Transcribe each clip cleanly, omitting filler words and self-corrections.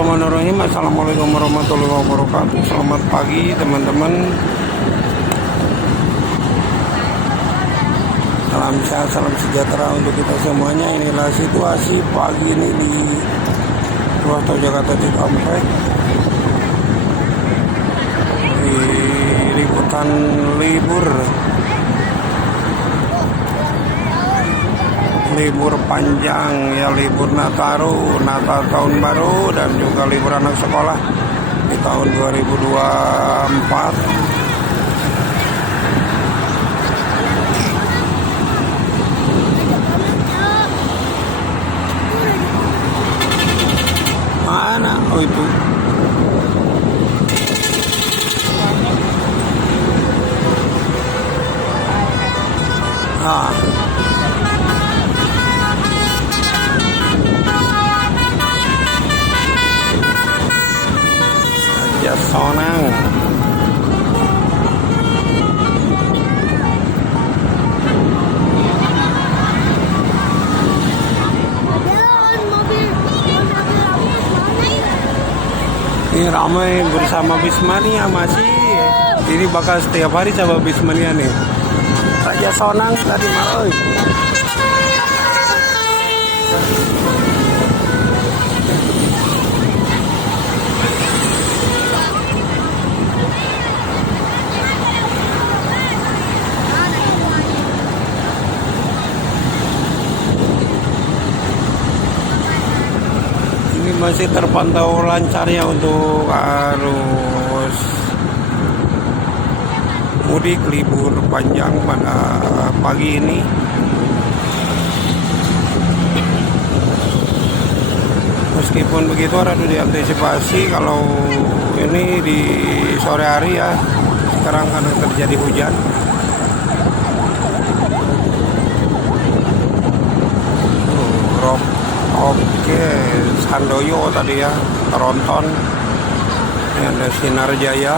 Bismillahirrahmanirrahim. Assalamualaikum warahmatullahi wabarakatuh. Selamat pagi teman-teman. Salam sehat, salam sejahtera untuk kita semuanya. Inilah situasi pagi ini di ruas tol Jakarta Cikampek di liputan libur panjang ya, libur Nataru, Natal tahun baru, dan juga libur anak sekolah di tahun 2024. Mana? Oh itu. Ah. Ya Sonang. Ini ramai bersama Bismania masih. Ini bakal setiap hari coba Bismania nih. Raja Sonang tadi malam. Masih terpantau lancarnya untuk arus mudik libur panjang pada pagi ini. Meskipun begitu harus diantisipasi kalau ini di sore hari ya, sekarang karena terjadi hujan. Oke, Sandoyo tadi ya, Tronton. Ini ada Sinar Jaya.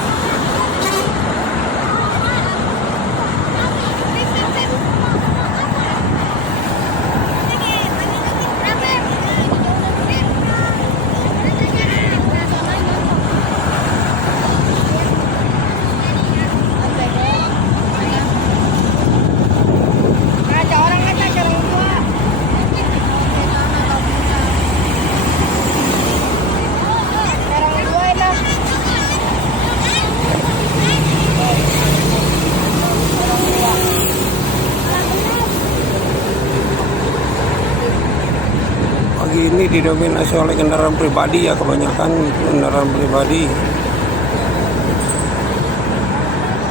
Ini didominasi oleh kendaraan pribadi ya, kebanyakan kendaraan pribadi.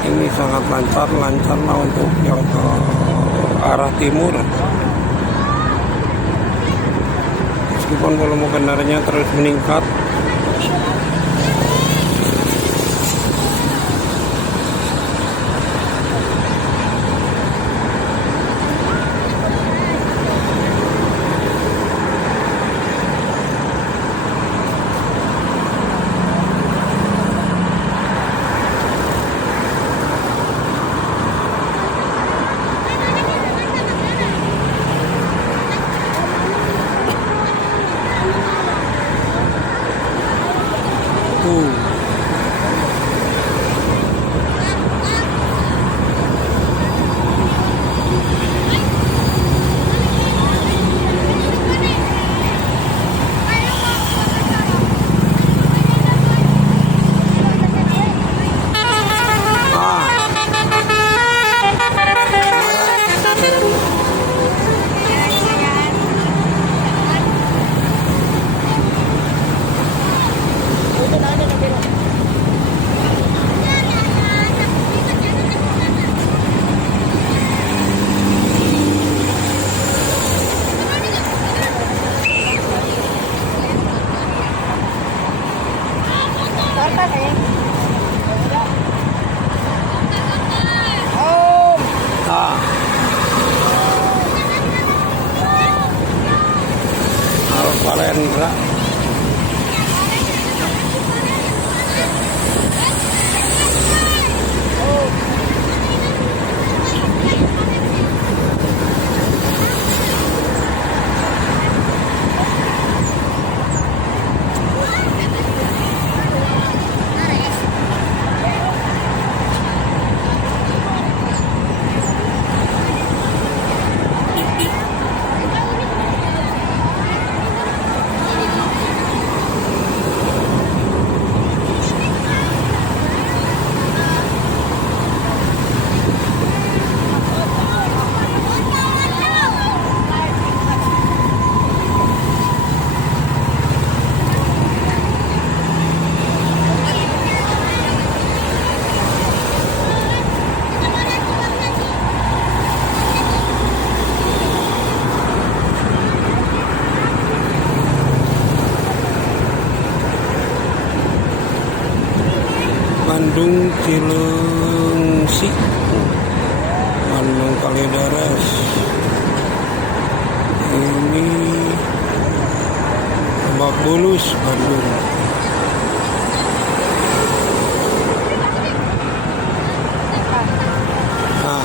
Ini sangat lancar lah untuk yang ke arah timur. Meskipun volume kendaraannya terus meningkat. Kalideres. Ini Lebak Bulus, Bandung. Nah,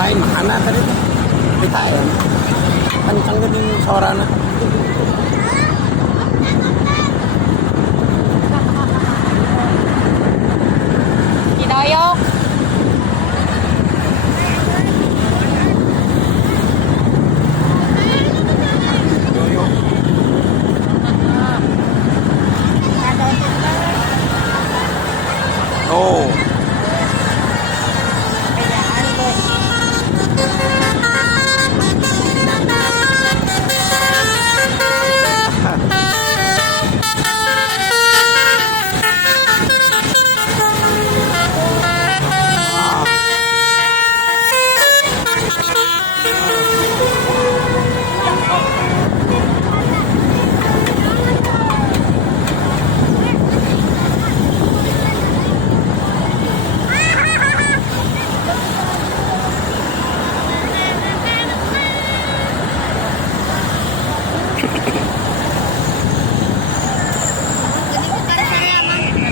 lain mana tadi tuh? Kita ya. Kencang gini suaranya. Didoyok. Oh.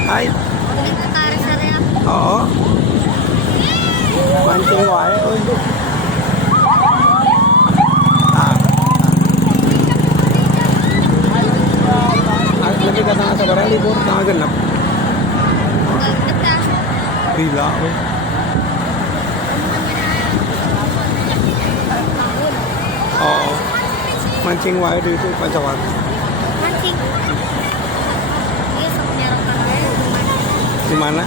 Hai. Oo. Mancing wae euy. Lebih ke tengah sabar libur tengah genep. Gila euy. Oh. Mancing wae di itu Pancawati. Mancing. Dia sok nyarokan wae Di mana?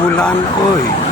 Bulan, oi.